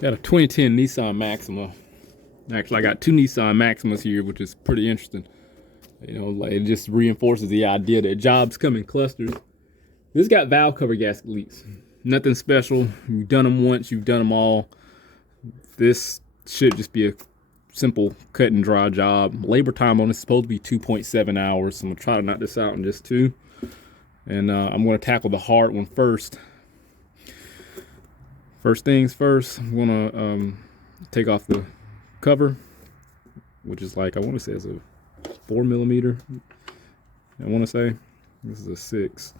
Got a 2010 Nissan Maxima. Actually, I got two Nissan Maximas here, which is pretty interesting. You know, like it just reinforces the idea that jobs come in clusters. This got valve cover gasket leaks. Nothing special. You've done them once, you've done them all. This should just be a simple cut and dry job. Labor time on this is supposed to be 2.7 hours. So I'm gonna try to knock this out in just 2. And I'm gonna tackle the hard one first. First things first, I'm gonna take off the cover, which is like, I want to say it's a 4mm. I want to say this is a 6,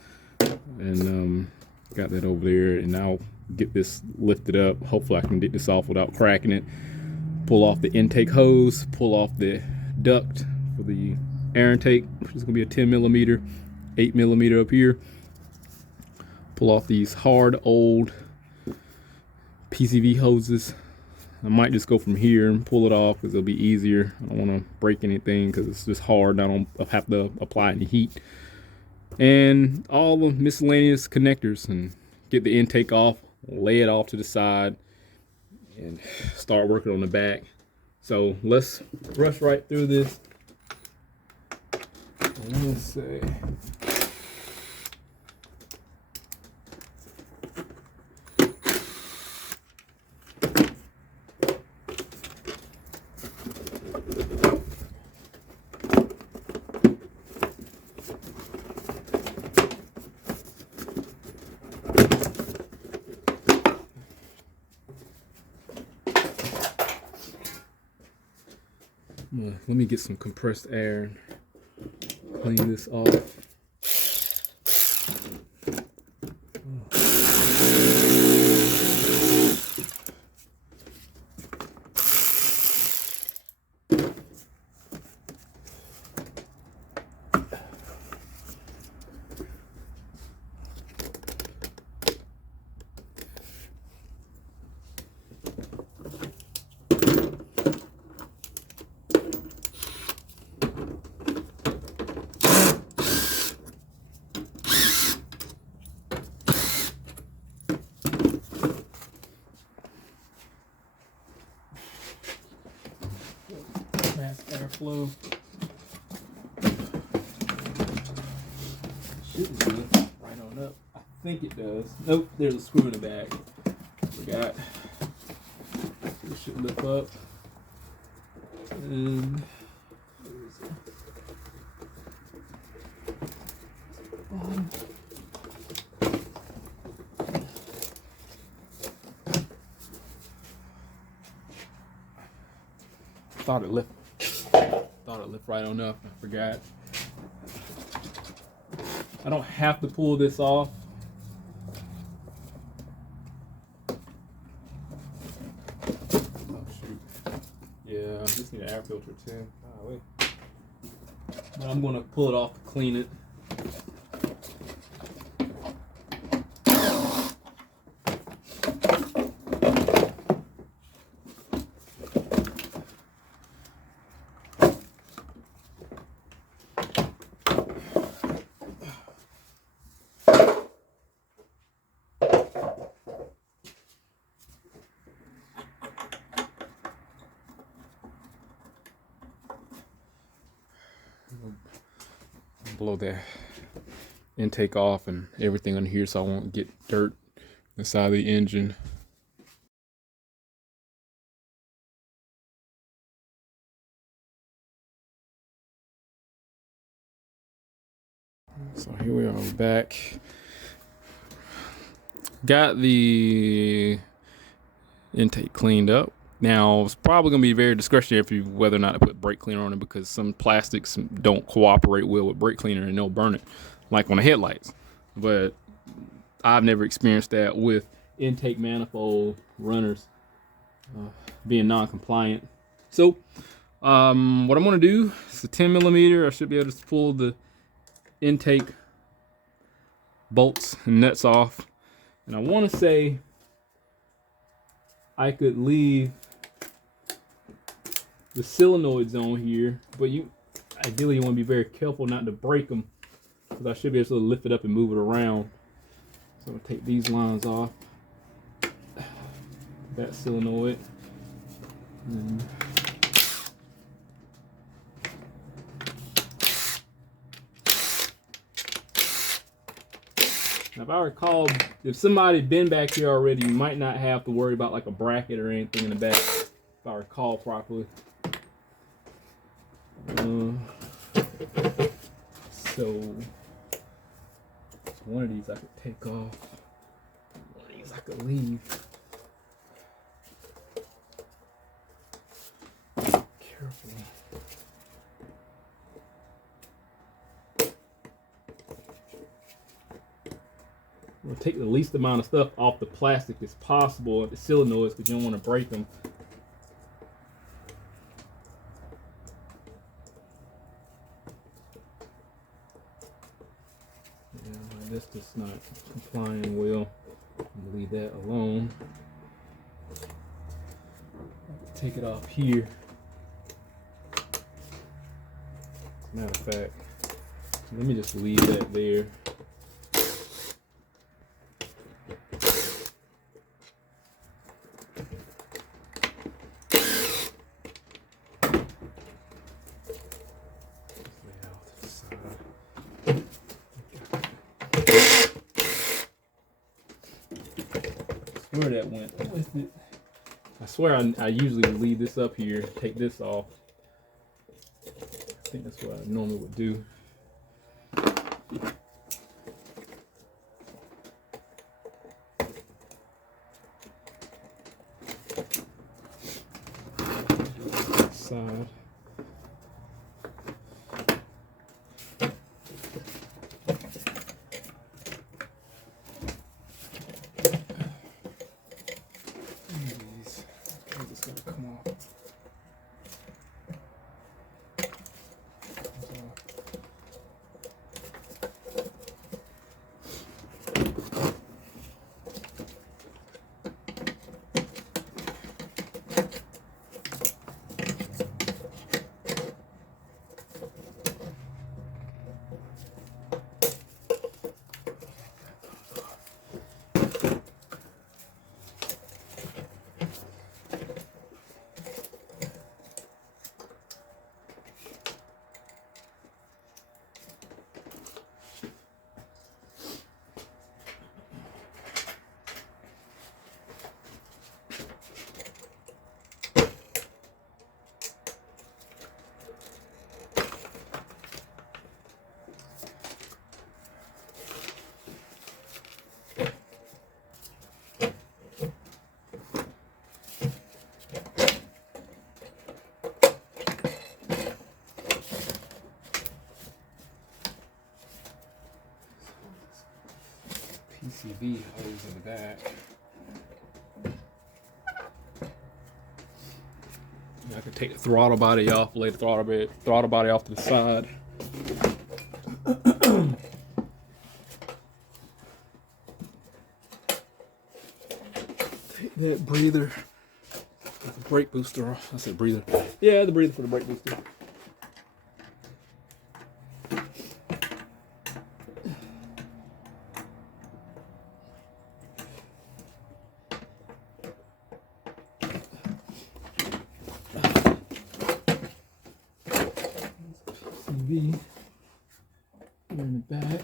and got that over there. And now get this lifted up. Hopefully I can get this off without cracking it. Pull off the intake hose, pull off the duct for the air intake, which is gonna be a 10mm, 8mm up here. Pull off these hard old PCV hoses. I might just go from here and pull it off because it'll be easier. I don't want to break anything because it's just hard. I don't have to apply any heat. And all the miscellaneous connectors, and get the intake off, lay it off to the side, and start working on the back. So let's rush right through this. Let's see. Let me get some compressed air and clean this off. Airflow. Shouldn't lift right on up. I think it does. Nope, there's a screw in the back. Forgot. It should lift up. And thought it lifted. Thought it lift right on up. I forgot. I don't have to pull this off. Oh shoot. Yeah, I just need an air filter too. Golly. But I'm gonna pull it off to clean it. Blow the intake off and everything on here so I won't get dirt inside the engine. So here we are back. Got the intake cleaned up. Now, it's probably going to be very discretionary for you whether or not to put brake cleaner on it, because some plastics don't cooperate well with brake cleaner and they'll burn it, like on the headlights. But I've never experienced that with intake manifold runners being non-compliant. So, what I'm going to do is a 10mm. I should be able to pull the intake bolts and nuts off. And I want to say I could leave the solenoids on here, but ideally you want to be very careful not to break them, because I should be able to lift it up and move it around. So I'm gonna take these lines off. that solenoid. And now, if I recall, if somebody been back here already, you might not have to worry about like a bracket or anything in the back, if I recall properly. So one of these I could take off, one of these I could leave. Carefully. We'll take the least amount of stuff off the plastic as possible at the solenoids because you don't want to break them. Yeah, this just not complying well. Leave that alone. Take it off here. Matter of fact, let me just leave that there. Where that went with it. I swear I usually leave this up here, take this off. I think that's what I normally would do. Side. PCB hose in the back. I can take the throttle body off, lay the throttle body off to the side. Take that breather, the brake booster off. I said breather. Yeah, the breather for the brake booster. PCB here in the back.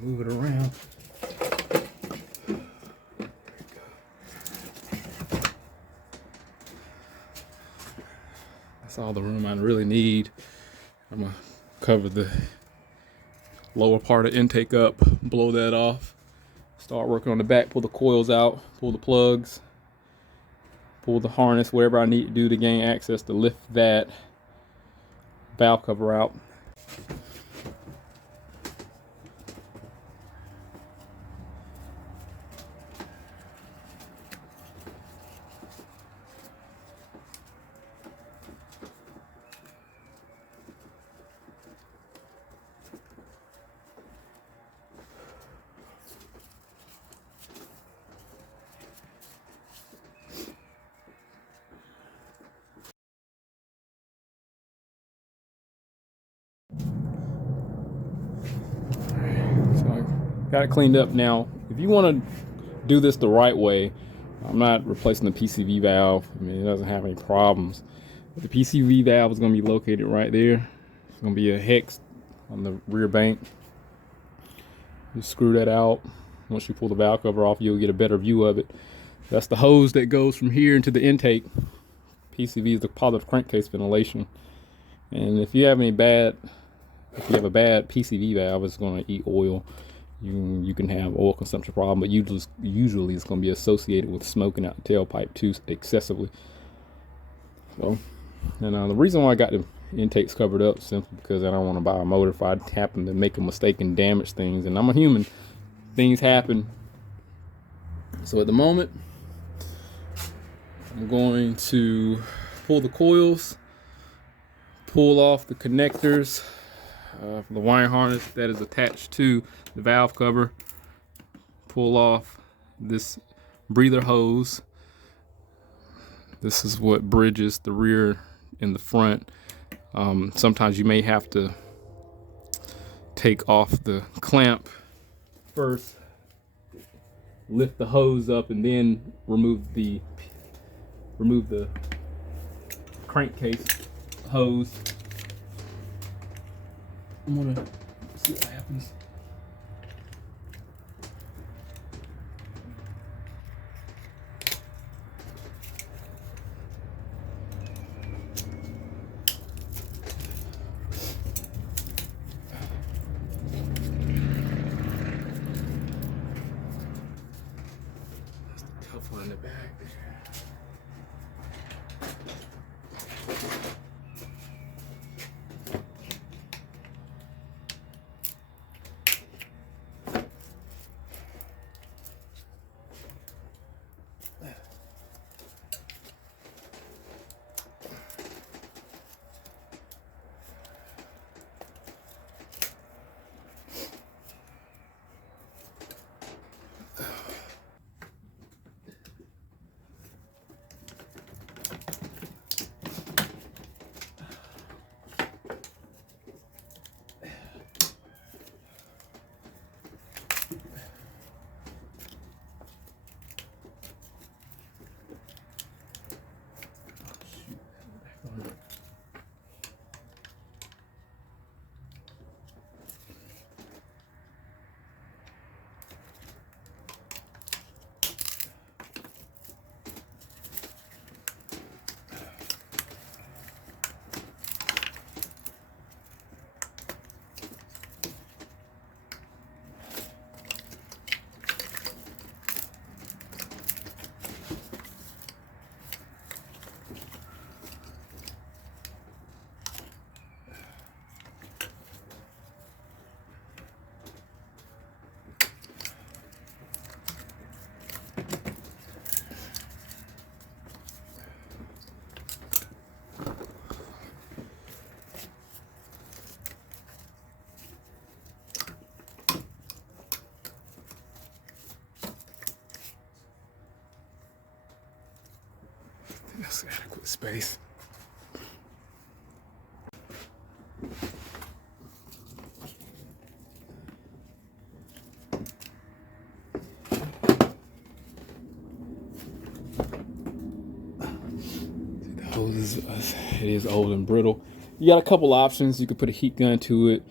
Move it around. There we go. That's all the room I really need. I'm gonna cover the lower part of intake up, blow that off, start working on the back, pull the coils out, pull the plugs, pull the harness, whatever I need to do to gain access to lift that valve cover out. got it cleaned up. Now, if you want to do this the right way, I'm not replacing the PCV valve. I mean, it doesn't have any problems. But the PCV valve is going to be located right there. It's going to be a hex on the rear bank. You screw that out. Once you pull the valve cover off, you'll get a better view of it. That's the hose that goes from here into the intake. PCV is the positive crankcase ventilation. And if you have a bad PCV valve, it's going to eat oil. You can have oil consumption problem, but usually it's going to be associated with smoking out the tailpipe too excessively. So, and the reason why I got the intakes covered up simply because I don't want to buy a motor if I happen to make a mistake and damage things. And I'm a human; things happen. So at the moment, I'm going to pull the coils, pull off the connectors. The wiring harness that is attached to the valve cover, pull off this breather hose. This is what bridges the rear and the front. Sometimes you may have to take off the clamp first, lift the hose up, and then remove the crankcase hose. I'm gonna see what happens. That's the tough one in the back. That's adequate space. The hose is old and brittle. You got a couple options. You could put a heat gun to it.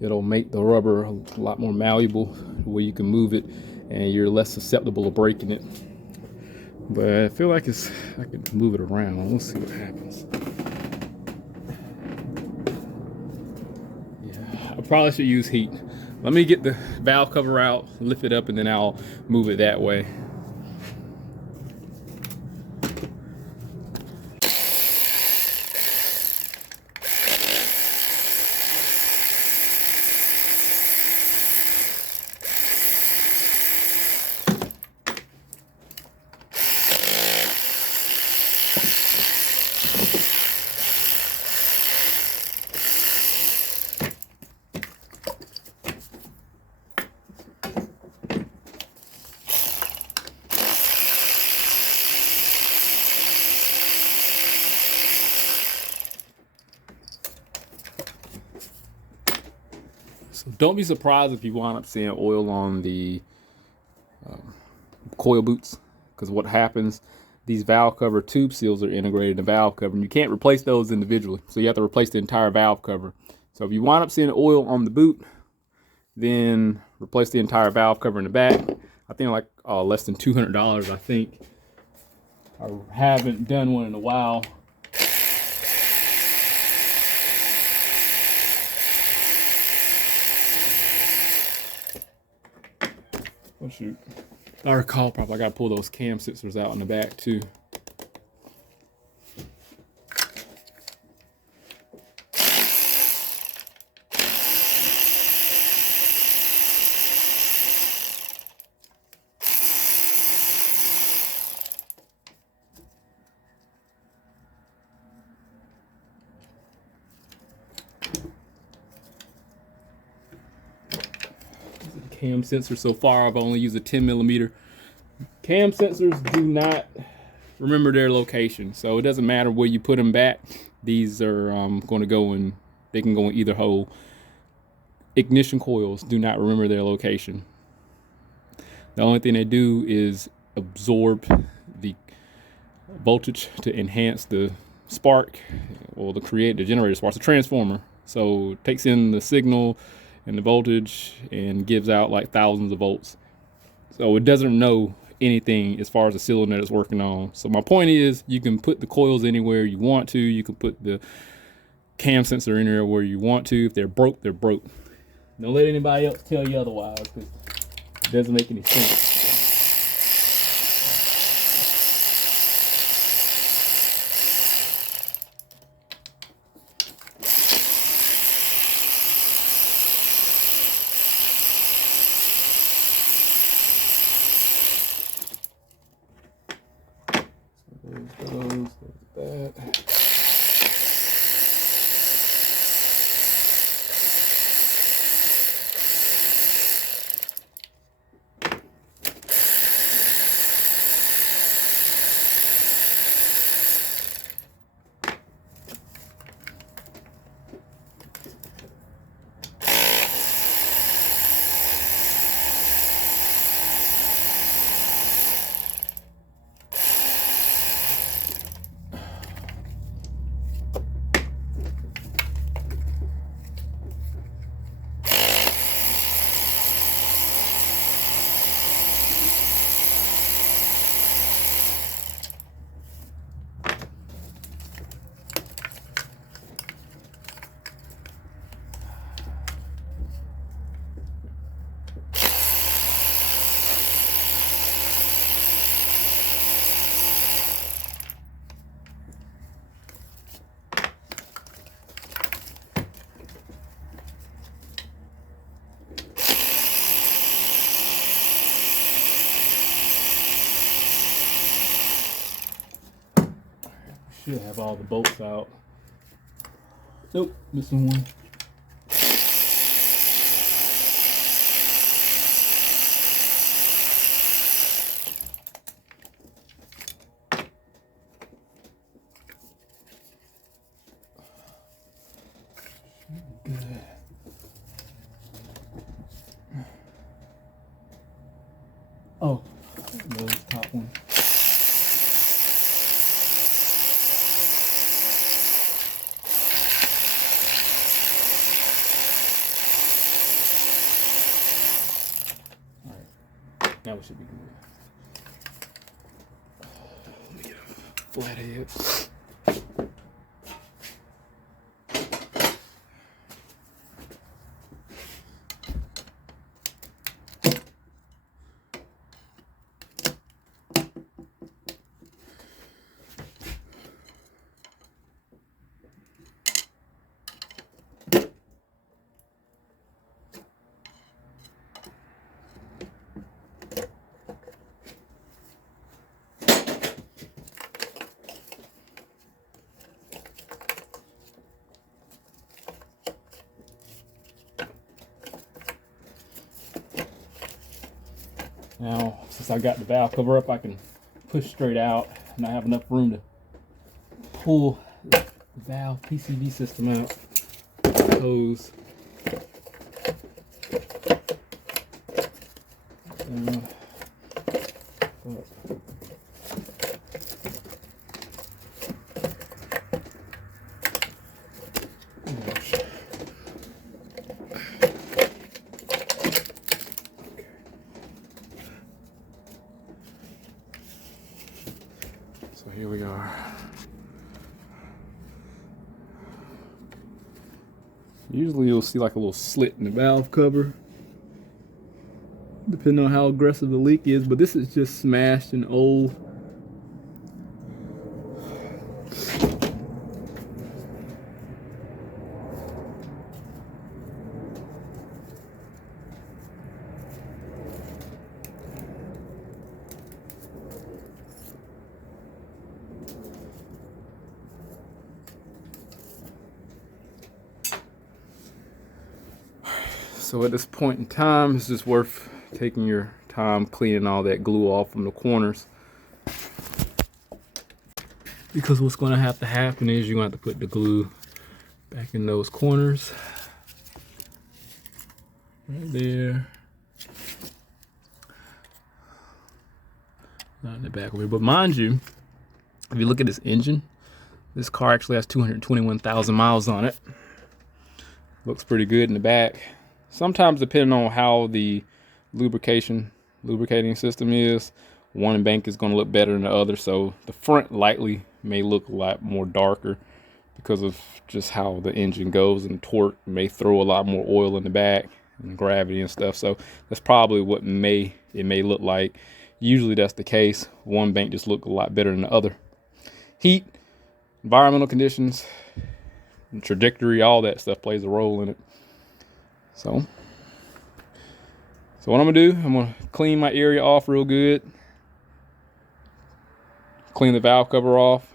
It'll make the rubber a lot more malleable where you can move it and you're less susceptible to breaking it. But I feel like I can move it around. Let's see what happens. Yeah, I probably should use heat. Let me get the valve cover out, lift it up, and then I'll move it that way. So don't be surprised if you wind up seeing oil on the coil boots, because what happens, these valve cover tube seals are integrated in the valve cover, and you can't replace those individually. So you have to replace the entire valve cover. So if you wind up seeing oil on the boot, then replace the entire valve cover in the back. I think like less than $200, I think. I haven't done one in a while. Oh shoot. I recall, probably I gotta pull those cam sensors out in the back too. Cam sensor so far, I've only used a 10mm. Cam sensors do not remember their location, so it doesn't matter where you put them back. These are going to go in, they can go in either hole. Ignition coils do not remember their location. The only thing they do is absorb the voltage to enhance the spark, or to create the generator spark. It's a transformer, so it takes in the signal and the voltage and gives out like thousands of volts. So it doesn't know anything as far as the cylinder it's working on. So my point is, you can put the coils anywhere you want to. You can put the cam sensor in there where you want to. If they're broke, they're broke. Don't let anybody else tell you otherwise, because it doesn't make any sense. Should have all the bolts out. Nope, missing one. Good. Oh, the top one. Now we should be good. Let me get a flat head. Now, since I got the valve cover up, I can push straight out, and I have enough room to pull the valve PCV system out. Hose. Usually you'll see like a little slit in the valve cover, depending on how aggressive the leak is, but this is just smashed and old. So at this point in time, it's just worth taking your time cleaning all that glue off from the corners. Because what's going to happen is you're going to have to put the glue back in those corners. Right there. Not in the back over here. But mind you, if you look at this engine, this car actually has 221,000 miles on it. Looks pretty good in the back. Sometimes depending on how the lubricating system is, one bank is going to look better than the other. So the front likely may look a lot more darker because of just how the engine goes, and torque may throw a lot more oil in the back and gravity and stuff. So that's probably what it may look like. Usually that's the case. One bank just look a lot better than the other. Heat, environmental conditions, and trajectory, all that stuff plays a role in it. So what I'm gonna do, I'm gonna clean my area off real good, clean the valve cover off,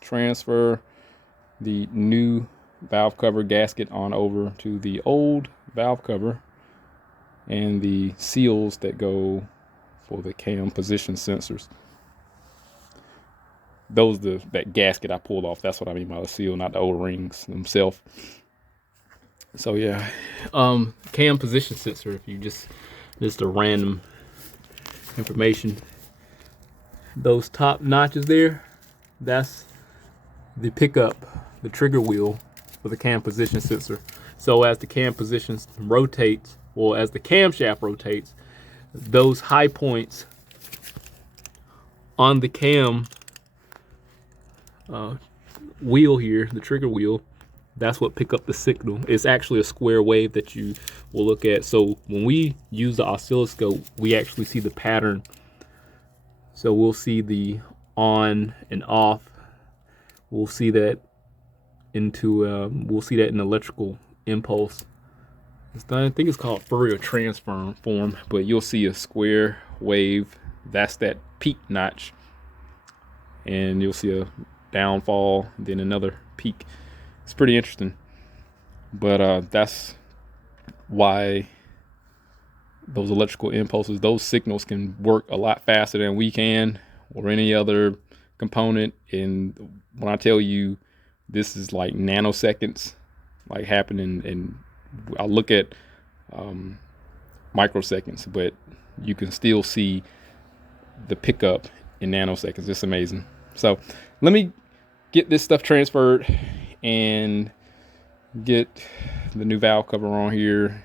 transfer the new valve cover gasket on over to the old valve cover and the seals that go for the cam position sensors. That gasket I pulled off, that's what I mean by the seal, not the O-rings themselves. So yeah, cam position sensor, if you just a random information, those top notches there, that's the pickup, the trigger wheel for the cam position sensor. So as the cam position rotates, or as the camshaft rotates, those high points on the cam wheel here, the trigger wheel, that's what pick up the signal. It's actually a square wave that you will look at. So when we use the oscilloscope, we actually see the pattern. So we'll see the on and off. We'll see that we'll see that in electrical impulse. I think it's called Fourier transform, but you'll see a square wave. That's that peak notch, and you'll see a downfall, then another peak. It's pretty interesting, but that's why those electrical impulses, those signals can work a lot faster than we can or any other component. And when I tell you this is like nanoseconds, like happening, and I look at microseconds, but you can still see the pickup in nanoseconds. It's amazing. So let me get this stuff transferred and get the new valve cover on here,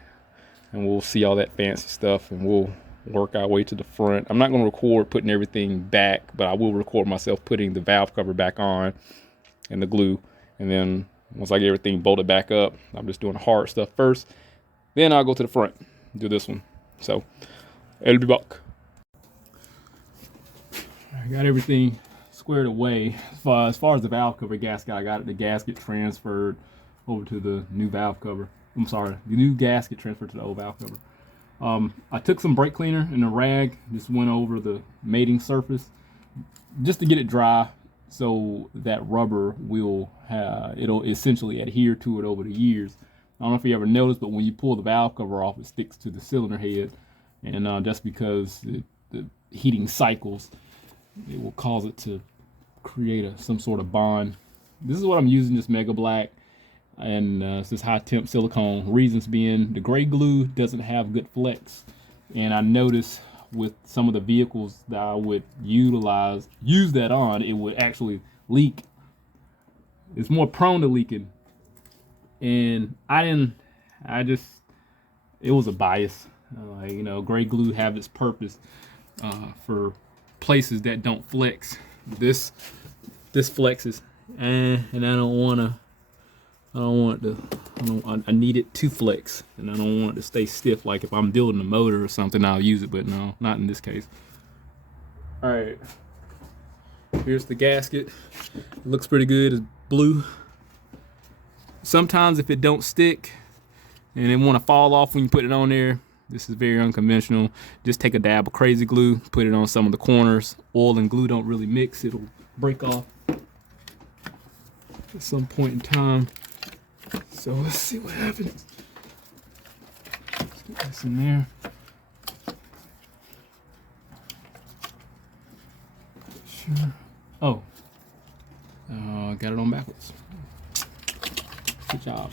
and we'll see all that fancy stuff, and we'll work our way to the front. I'm not going to record putting everything back, but I will record myself putting the valve cover back on and the glue, and then once I get everything bolted back up, I'm just doing the hard stuff first, then I'll go to the front, do this one. So I'll be back. I got everything squared away. As far as the valve cover gasket, I got the gasket transferred over to the new valve cover. I'm sorry, the new gasket transferred to the old valve cover. I took some brake cleaner and a rag, just went over the mating surface just to get it dry, so that rubber will it'll essentially adhere to it over the years. I don't know if you ever noticed, but when you pull the valve cover off, it sticks to the cylinder head, and that's because the heating cycles, it will cause it to create some sort of bond. This is what I'm using, this Mega Black, and it's this high temp silicone. Reasons being, the gray glue doesn't have good flex, and I noticed with some of the vehicles that I would use that on, it would actually leak. It's more prone to leaking, and it was a bias. Gray glue have its purpose for places that don't flex. This flexes, and I don't want to I don't want it to, I need it to flex, and I don't want it to stay stiff. Like if I'm building a motor or something, I'll use it, but no, not in this case. All right, here's the gasket. It looks pretty good. It's blue. Sometimes if it don't stick and it want to fall off when you put it on there, this is very unconventional. Just take a dab of crazy glue, put it on some of the corners. Oil and glue don't really mix. It'll break off at some point in time. So let's see what happens. Let's get this in there. Sure. Oh, got it on backwards. Good job.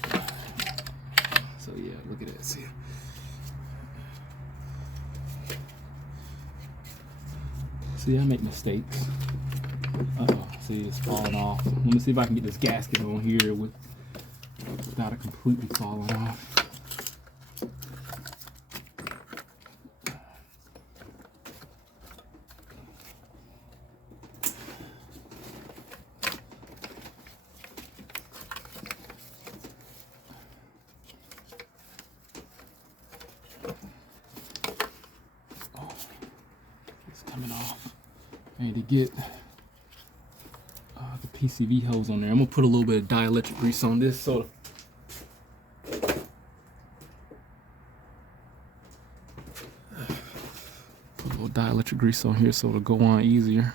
So yeah, look at that. See, I make mistakes. Uh-oh, see, it's falling off. Let me see if I can get this gasket on here without it completely falling off. Oh, it's coming off. I need to get the PCV hose on there. I'm gonna put a little bit of dielectric grease on this, so put a little dielectric grease on here so it'll go on easier.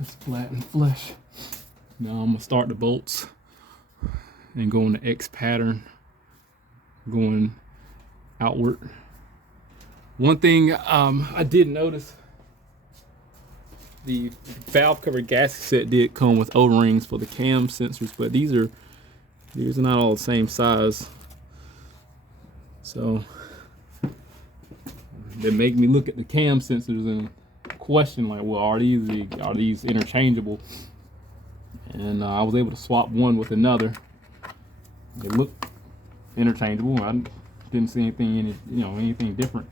It's flat and flush. Now I'm gonna start the bolts and go in the X pattern, going outward. One thing I did notice, the valve cover gasket set did come with O-rings for the cam sensors, but these are not all the same size. So they make me look at the cam sensors and question, like, well, are these interchangeable? And I was able to swap one with another. They look interchangeable. I didn't see anything different.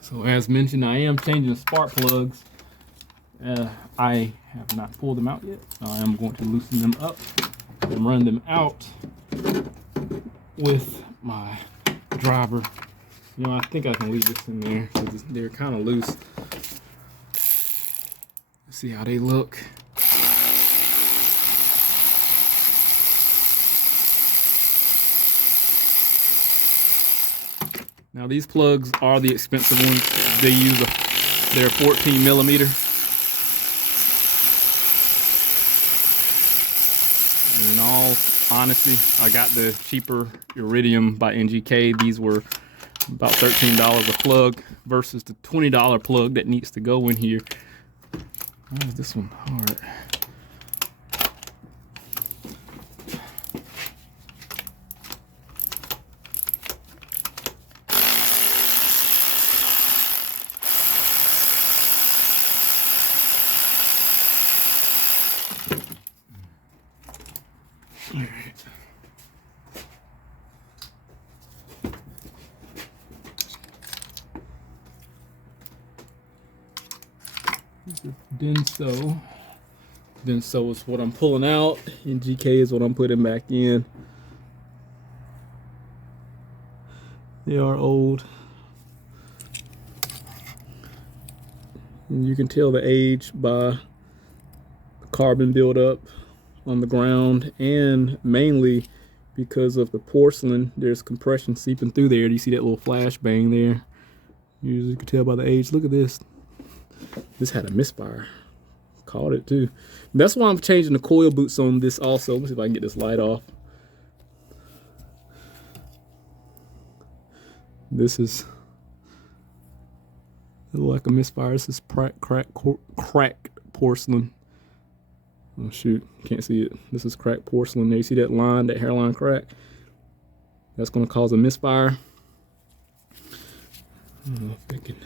So as mentioned, I am changing the spark plugs. I have not pulled them out yet. I am going to loosen them up and run them out with my driver. You know, I think I can leave this in there because they're kind of loose. Let's see how they look. Now these plugs are the expensive ones. They're 14 millimeter. In all honesty, I got the cheaper Iridium by NGK. These were about $13 a plug versus the $20 plug that needs to go in here. Why is this one hard? All right. Denso is what I'm pulling out. NGK is what I'm putting back in. They are old. And you can tell the age by the carbon buildup on the ground, and mainly because of the porcelain. There's compression seeping through there. Do you see that little flashbang there? You can tell by the age. Look at this. This had a misfire. Caught it too. That's why I'm changing the coil boots on this also. Let me see if I can get this light off. This is, it look like a misfire. This is cracked porcelain. Oh shoot, can't see it. This is cracked porcelain. There you see that line, that hairline crack? That's gonna cause a misfire. I don't know if they can,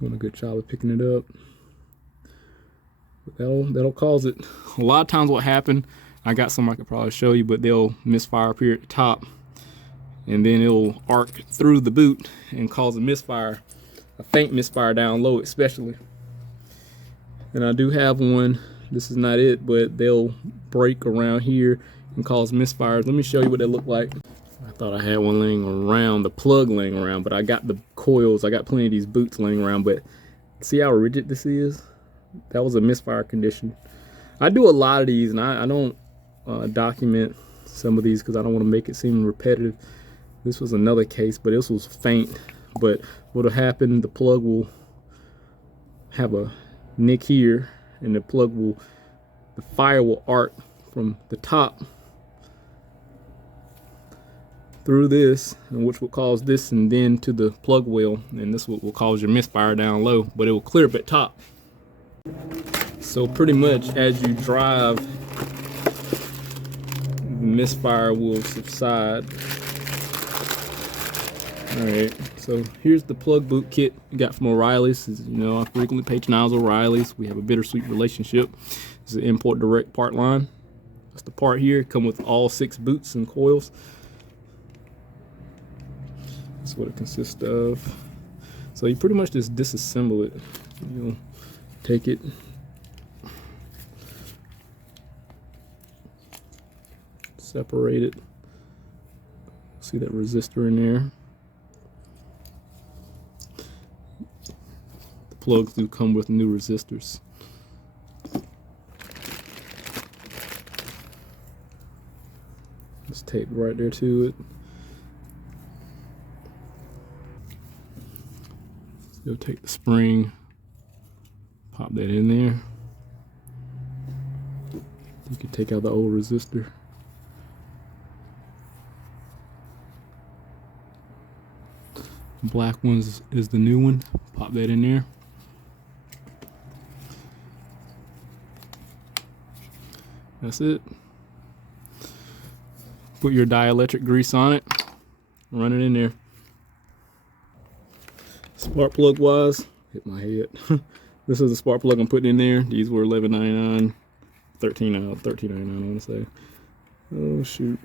doing a good job of picking it up. But that'll cause it. A lot of times what happened, I got some I could probably show you, but they'll misfire up here at the top, and then it'll arc through the boot and cause a misfire, a faint misfire down low especially. And I do have one, this is not it, but they'll break around here and cause misfires. Let me show you what they look like. I thought I had one laying around, the plug laying around, but I got the coils. I got plenty of these boots laying around, but see how rigid this is? That was a misfire condition. I do a lot of these, and I don't document some of these because I don't want to make it seem repetitive. This was another case, but this was faint. But what'll happen, the plug will have a nick here, and the fire will arc from the top through this, and which will cause this, and then to the plug well, and this will cause your misfire down low, but it will clear up at top. So pretty much as you drive, the misfire will subside. Alright, so here's the plug boot kit I got from O'Reilly's. You know, I frequently patronize O'Reilly's. We have a bittersweet relationship. This is an import direct part line. That's the part here. Come with all 6 boots and coils. That's what it consists of. So you pretty much just disassemble it. You'll take it, separate it. See that resistor in there. The plugs do come with new resistors. It's taped right there to it. You'll take the spring, pop that in there. You can take out the old resistor. The black one is the new one. Pop that in there. That's it. Put your dielectric grease on it. Run it in there. Spark plug wise, hit my head. This is a spark plug I'm putting in there. These were $11.99, $13.99 I want to say. Oh shoot,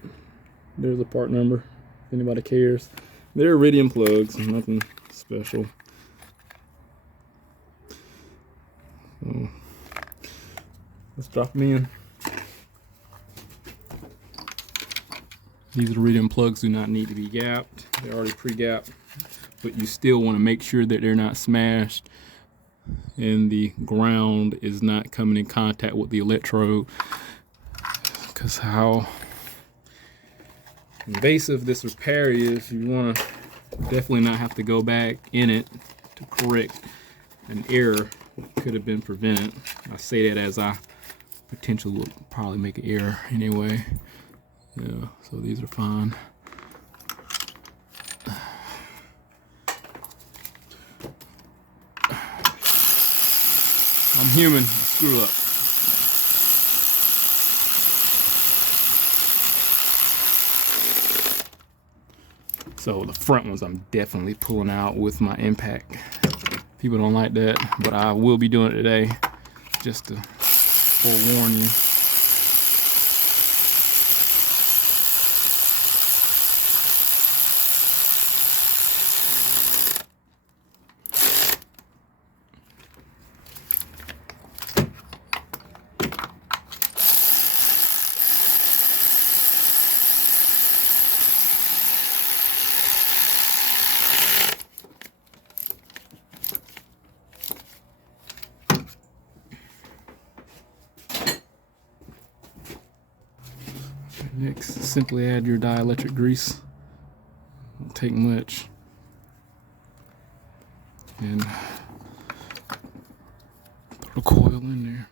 there's a part number if anybody cares. They're iridium plugs, nothing special. So, let's drop them in. These iridium plugs do not need to be gapped. They're already pre-gapped. But you still want to make sure that they're not smashed and the ground is not coming in contact with the electrode, because how invasive this repair is, you want to definitely not have to go back in it to correct an error that could have been prevented. I say that as I potentially will probably make an error anyway. Yeah, so these are fine. I'm human, I screw up. So the front ones I'm definitely pulling out with my impact. People don't like that, but I will be doing it today just to forewarn you. Next, simply add your dielectric grease. Won't take much. And put a coil in there.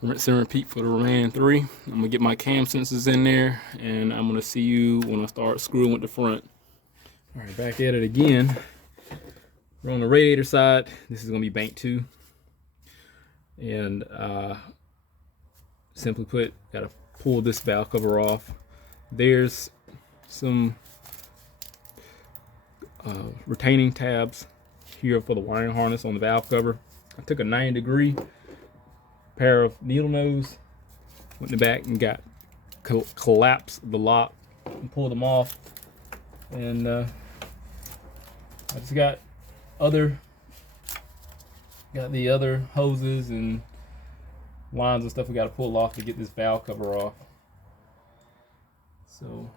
Rinse and repeat for the remaining 3. I'm gonna get my cam sensors in there, and I'm gonna see you when I start screwing with the front. All right, back at it again. We're on the radiator side. This is gonna be bank 2. And simply put, gotta pull this valve cover off. There's some retaining tabs here for the wiring harness on the valve cover. I took a 90-degree pair of needle nose, went in the back and got collapsed the lock and pulled them off. And I just got the other hoses and lines and stuff we got to pull off to get this valve cover off. So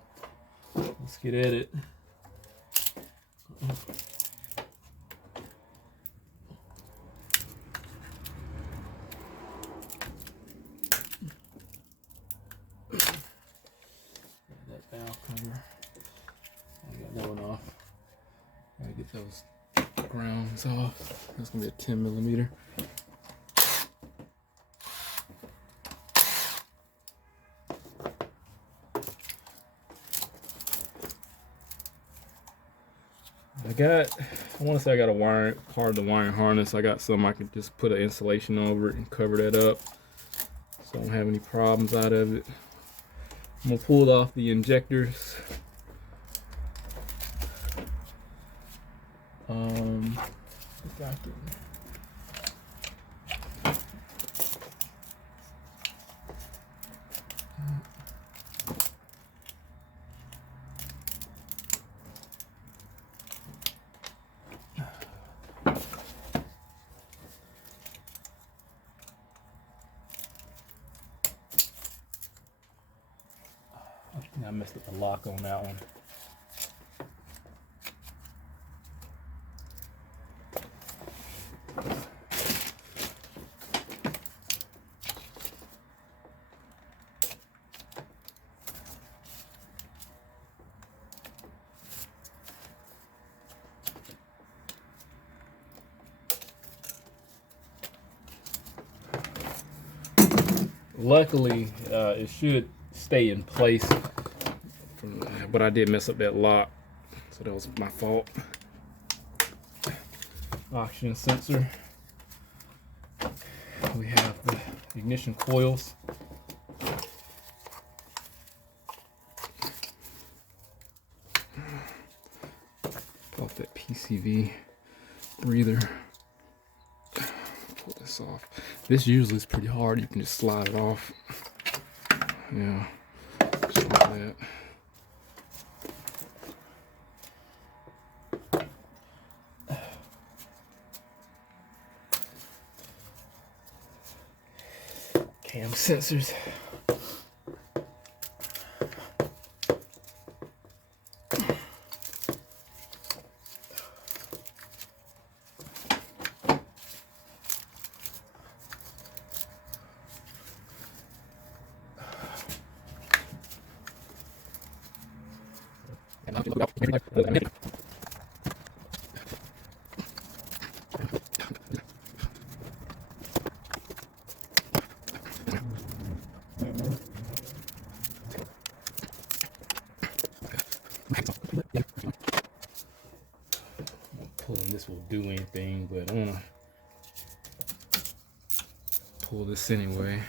let's get at it. That valve cover, I got that one off. Gotta get those grounds off. That's gonna be a 10mm. I want to say I got a part of the wiring harness. I got some I could just put an insulation over it and cover that up, so I don't have any problems out of it. I'm gonna pull off the injectors. I messed up the lock on that one. Luckily, it should stay in place, but I did mess up that lock, so that was my fault. Oxygen sensor. We have the ignition coils. Off that PCV breather. Pull this off. This usually is pretty hard. You can just slide it off. Yeah, just like that. Cam sensors. Pulling this will do anything, but I'm gonna pull this anyway.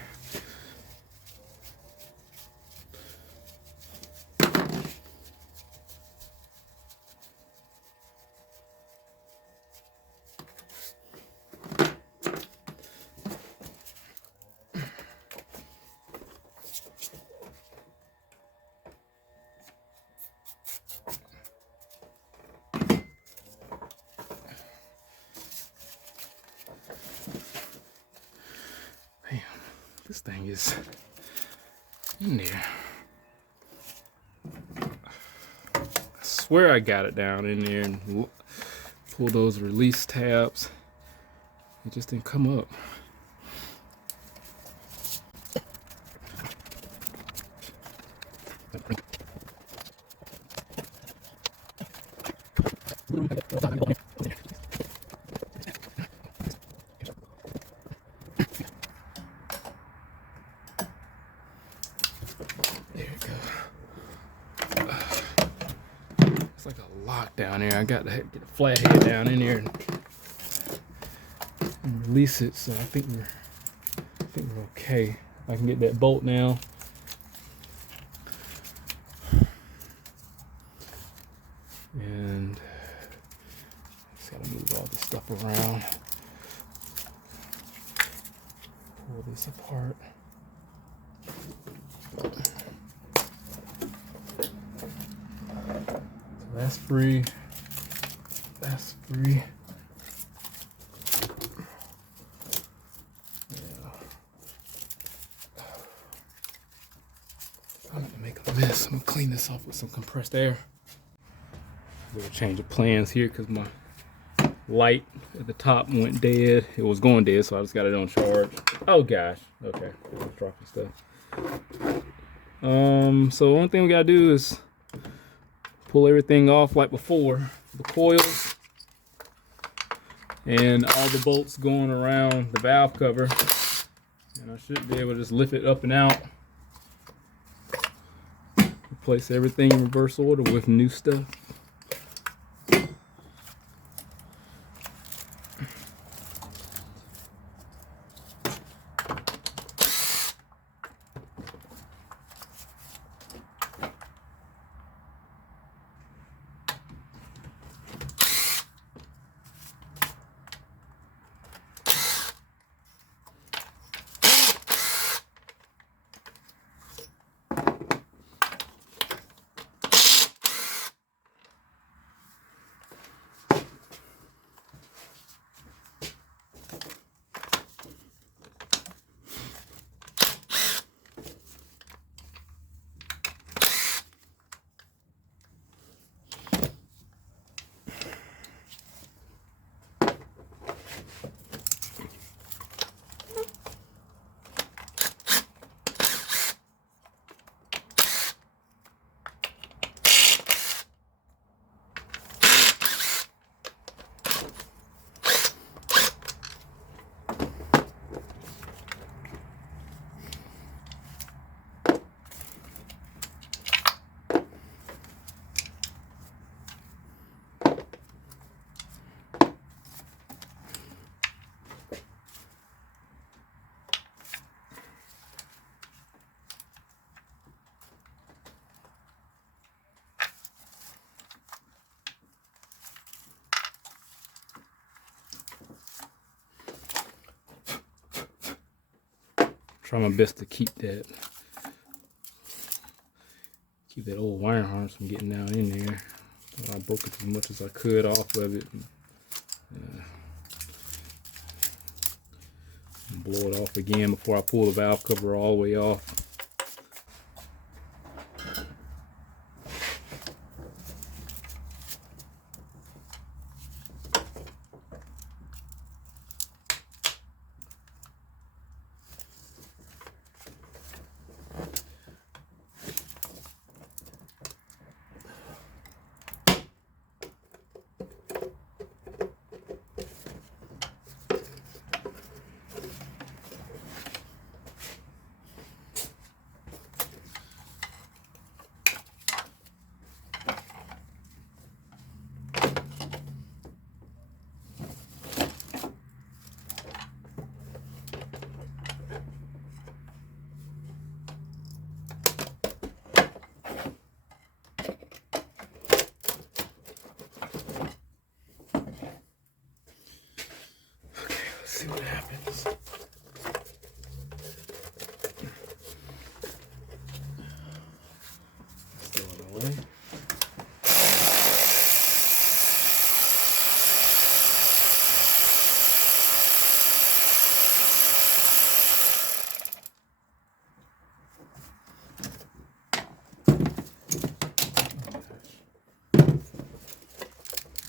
This thing is in there. I swear I got it down in there and pull those release tabs. It just didn't come up. lock down there. I got to get a flathead down in there and release it. So I think we're okay. I can get that bolt now. And just gotta move all this stuff around. Pull this apart. So that's free. That's free. Yeah. I'm gonna make a mess. I'm gonna clean this off with some compressed air. We'll change of plans here because my light at the top went dead. It was going dead, so I just got it on charge. Oh gosh. Okay. I was dropping stuff. So the only thing we gotta do is pull everything off like before. The coils and all the bolts going around the valve cover. And I should be able to just lift it up and out. Replace everything in reverse order with new stuff. Try my best to keep that old wire harness from getting down in there. So I broke it as much as I could off of it. And blow it off again before I pull the valve cover all the way off. See what happens. Still in the way.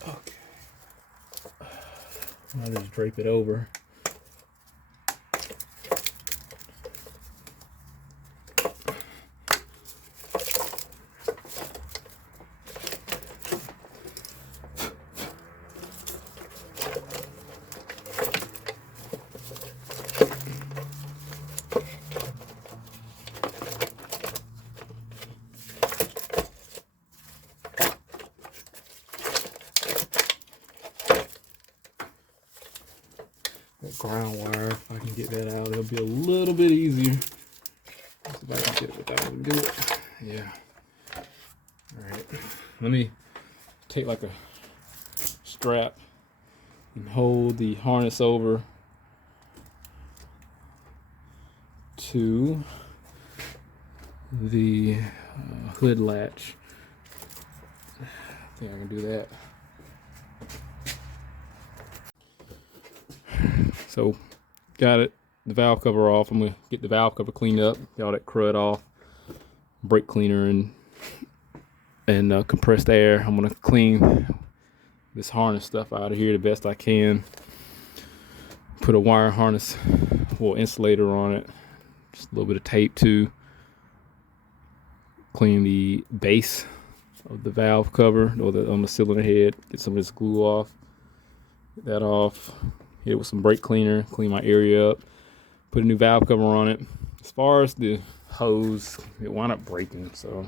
Okay. I'll just drape it over. ground wire. If I can get that out, it'll be a little bit easier. Let's see if I can get it without having to do it. Yeah. All right. Let me take like a strap and hold the harness over to the hood latch. I think I can do that. So, got it. The valve cover off. I'm gonna get the valve cover cleaned up, get all that crud off, brake cleaner and compressed air. I'm gonna clean this harness stuff out of here the best I can. Put a wire harness, well, insulator on it. Just a little bit of tape too. Clean the base of the valve cover or on the cylinder head. Get some of this glue off. Get that off. Hit it with some brake cleaner. Clean my area up. Put a new valve cover on it. As far as the hose, it wound up breaking. So,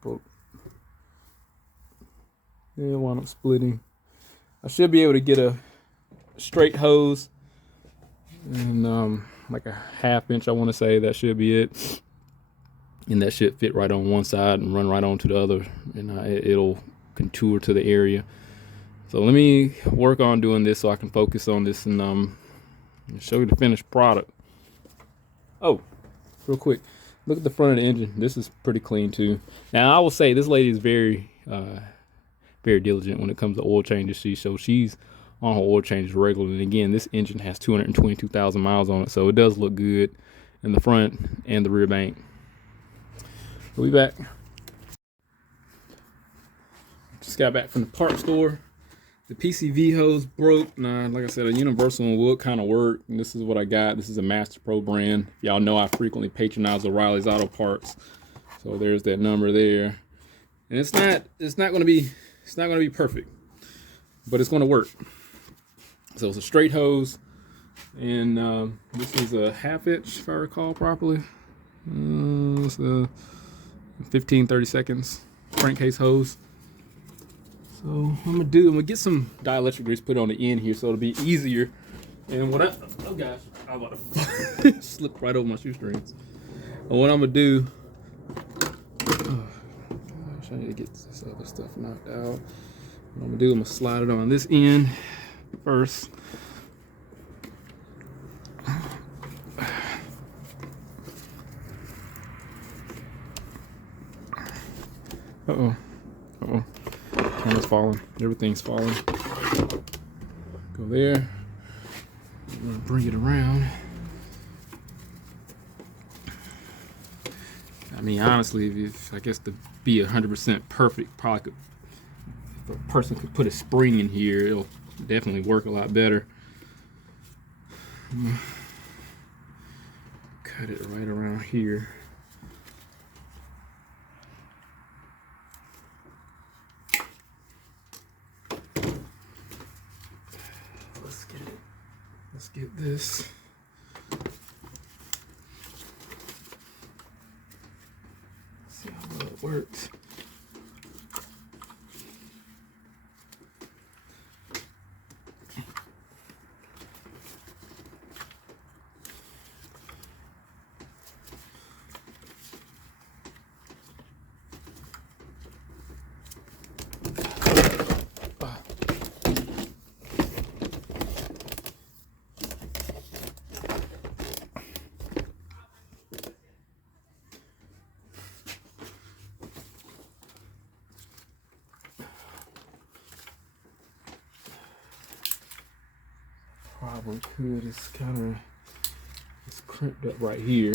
broke. Yeah, it wound up splitting. I should be able to get a straight hose and like a 1/2 inch, I want to say. That should be it, and that should fit right on one side and run right onto the other, and it'll contour to the area. So let me work on doing this so I can focus on this and show you the finished product. Oh, real quick, look at the front of the engine. This is pretty clean too. Now I will say this lady is very diligent when it comes to oil changes. She's on her oil changes regularly. And again, this engine has 222,000 miles on it, so it does look good in the front and the rear bank. We'll be back. Just got back from the parts store. The PCV hose broke. Now, like I said, a universal one would kind of work. And this is what I got. This is a Master Pro brand. Y'all know I frequently patronize O'Reilly's Auto Parts, so there's that number there. And it's not going to be perfect, but it's going to work. So it's a straight hose, and this is a 1/2 inch, if I recall properly. It's a 15-30 seconds crankcase hose. So I'm gonna get some dielectric grease put on the end here, so it'll be easier. And oh gosh, I'm about to slip right over my shoestrings. And what I'm gonna do, I need to get this other stuff knocked out. What I'm gonna do, I'm gonna slide it on this end first. Camera's falling. Everything's falling. Go there. I'm gonna bring it around. I mean, honestly, if I guess to be 100% perfect, probably could, if a person could put a spring in here, it'll definitely work a lot better. Cut it right around here. Let's get this. See how well it works. Problem could is it's crimped up right here,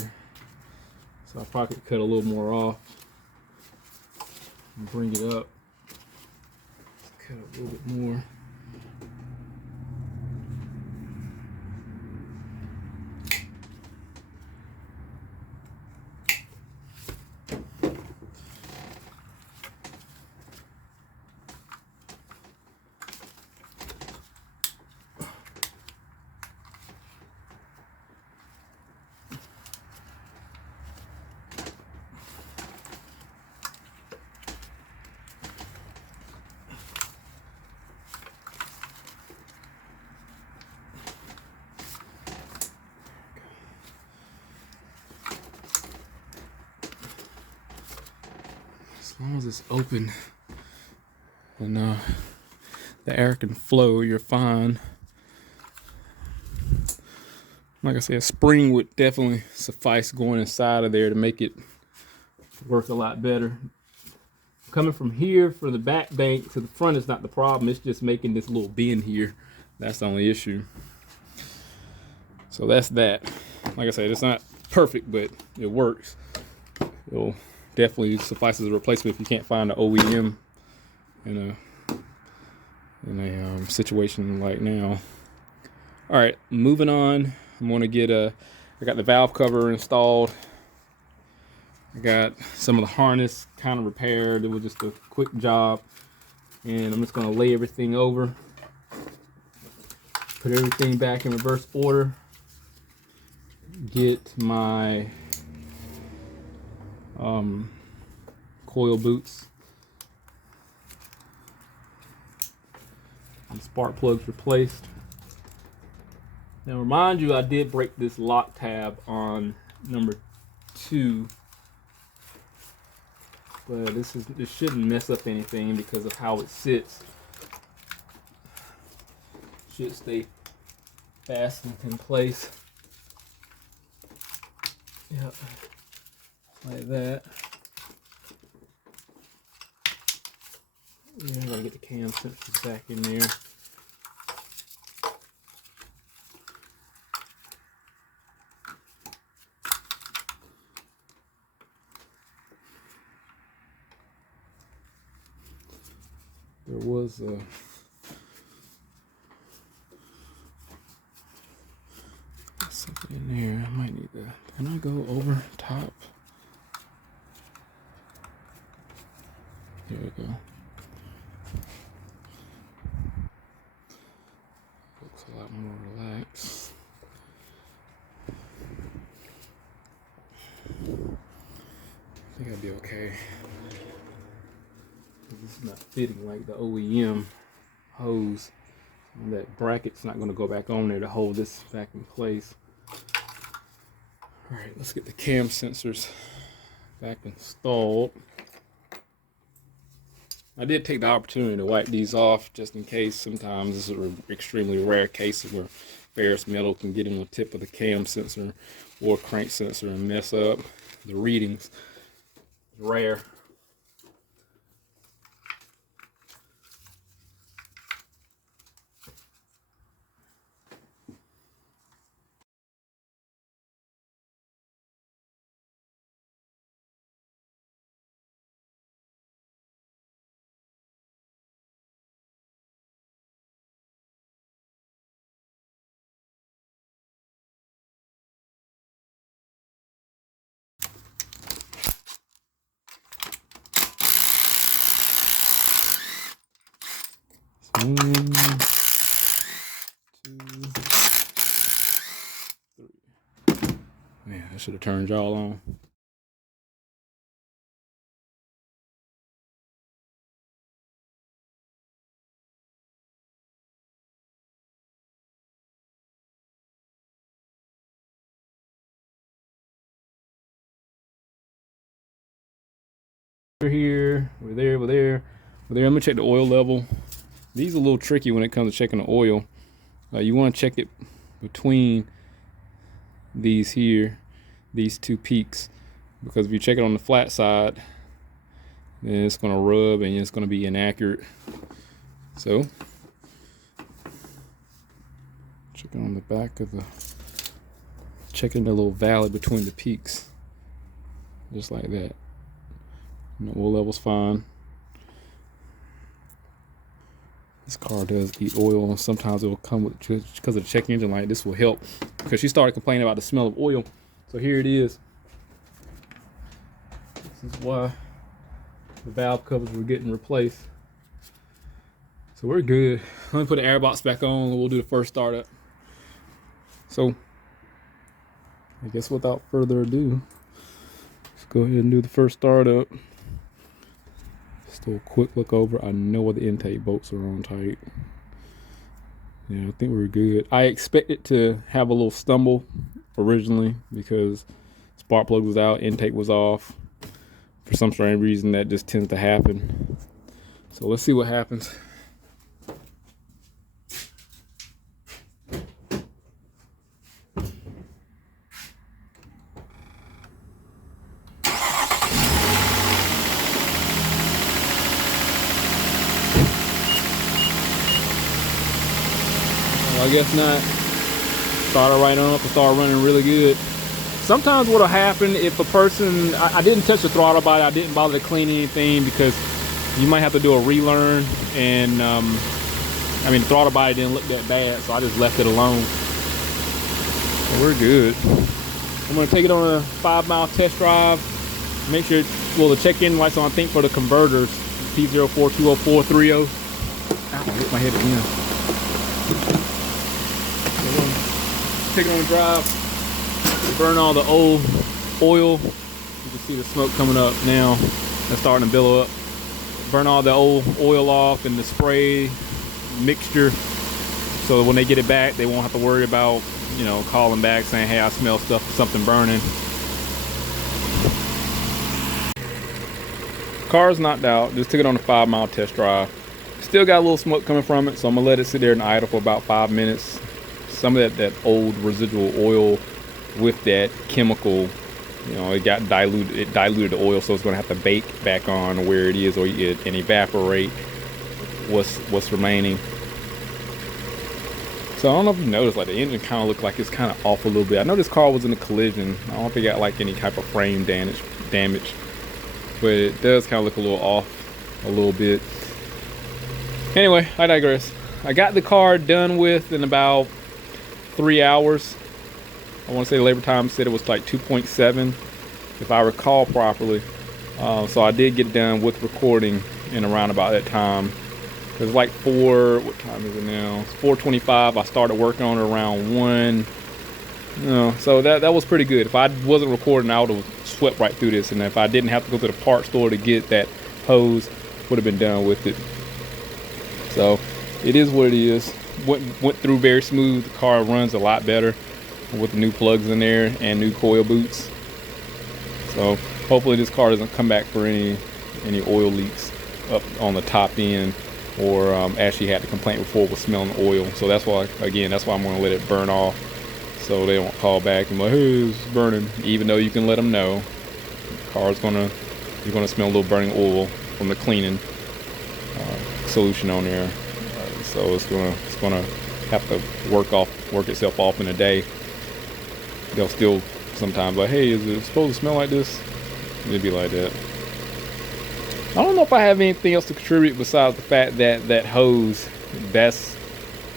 so I probably could cut a little more off and bring it up. Cut a little bit more. long as it's open and the air can flow, you're fine. Like I said, a spring would definitely suffice going inside of there to make it work a lot better. Coming from here for the back bank to the front is not the problem. It's just making this little bend here. That's the only issue. So that's that. Like I said, it's not perfect, but it works. It'll definitely suffice as a replacement if you can't find an OEM in a situation like now. All right, moving on. I'm gonna get I got the valve cover installed. I got some of the harness kind of repaired. It was just a quick job, and I'm just gonna lay everything over, put everything back in reverse order, get my coil boots and spark plugs replaced. Now remind you, I did break this lock tab on number 2, but this shouldn't mess up anything because of how it sits. Should stay fastened in place. Yep, like that. Yeah, I gotta get the cam sensors back in there. There was something in there. I might need that. Can I go over top? There we go. Looks a lot more relaxed. I think I'll be okay. This is not fitting like the OEM hose. And that bracket's not going to go back on there to hold this back in place. All right, let's get the cam sensors back installed. I did take the opportunity to wipe these off just in case. Sometimes this is an extremely rare case where ferrous metal can get in the tip of the cam sensor or crank sensor and mess up the readings. Rare. One, 2, 3. Man, I should have turned y'all on. We're here, we're there, we're there, we're there. I'm gonna check the oil level. These are a little tricky when it comes to checking the oil. You want to check it between these here, these two peaks, because if you check it on the flat side, then it's going to rub and it's going to be inaccurate. So checking on the back of checking the little valley between the peaks, just like that. And the oil level's fine. This car does eat oil, and sometimes it will come with, just because of the check engine light. This will help, because she started complaining about the smell of oil. So here it is. This is why the valve covers were getting replaced. So we're good. Let me put the air box back on and we'll do the first startup. So I guess without further ado, let's go ahead and do the first startup. Just a quick look over. I know the intake bolts are on tight. Yeah, I think we're good. I expected to have a little stumble originally because spark plug was out, intake was off. For some strange reason, that just tends to happen. So let's see what happens. Well, I guess not. Started right on up and started running really good. Sometimes what'll happen if a person, I didn't touch the throttle body, I didn't bother to clean anything because you might have to do a relearn, and I mean the throttle body didn't look that bad, so I just left it alone. So we're good. I'm gonna take it on a 5-mile test drive. Make sure, well, the check-in light's on, I think, for the converters. P04204330. Ow, I hit my head again. Take it on a drive. Burn all the old oil. You can see the smoke coming up now. It's starting to billow up. Burn all the old oil off and the spray mixture, so when they get it back, they won't have to worry about, you know, calling back saying, hey, I smell something burning. Car's knocked out. Just took it on a 5-mile test drive. Still got a little smoke coming from it, so I'm gonna let it sit there and idle for about 5 minutes. Some of that old residual oil with that chemical, you know, it got diluted. It diluted the oil, so it's gonna have to bake back on where it is, or and evaporate what's remaining. So I don't know if you noticed, like the engine kind of looked like it's kind of off a little bit. I know this car was in a collision. I don't think it got like any type of frame damage, but it does kind of look a little off a little bit. Anyway, I digress. I got the car done with in about 3 hours. I want to say the labor time said it was like 2.7, if I recall properly. So I did get done with recording in around about that time. It was like what time is it now? It's 4:25. I started working on it around 1. You know, so that was pretty good. If I wasn't recording, I would have swept right through this. And if I didn't have to go to the parts store to get that hose, would have been done with it. So it is what it is. Went through very smooth. The car runs a lot better with the new plugs in there and new coil boots. So hopefully this car doesn't come back for any oil leaks up on the top end, or actually had the complaint before with smelling oil. So that's why, again, that's why I'm going to let it burn off, so they won't call back and be like, hey, it's burning. Even though you can let them know, the car's you're gonna smell a little burning oil from the cleaning solution on there. So it's gonna have to work itself off in a day. They'll still sometimes like, hey, is it supposed to smell like this? It'd be like that. I don't know if I have anything else to contribute besides the fact that that hose, that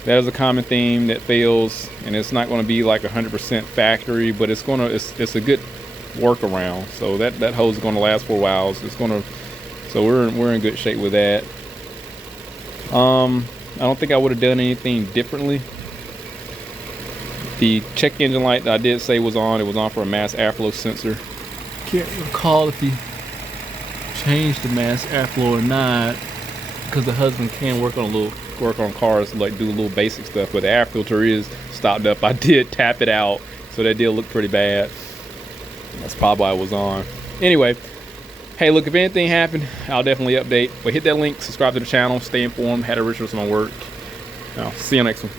is a common theme that fails, and it's not going to be like 100% factory, but it's a good workaround. So that hose is going to last for a while. So we're in good shape with that. I don't think I would have done anything differently. The check engine light that I did say was on, it was on for a mass airflow sensor. Can't recall if he changed the mass airflow or not, because the husband can work on cars, like do a little basic stuff, but the air filter is stopped up. I did tap it out, so that did look pretty bad. That's probably why it was on. Anyway, hey, look, if anything happened, I'll definitely update. But hit that link, subscribe to the channel, stay informed, had a research on my work. I'll see you next one.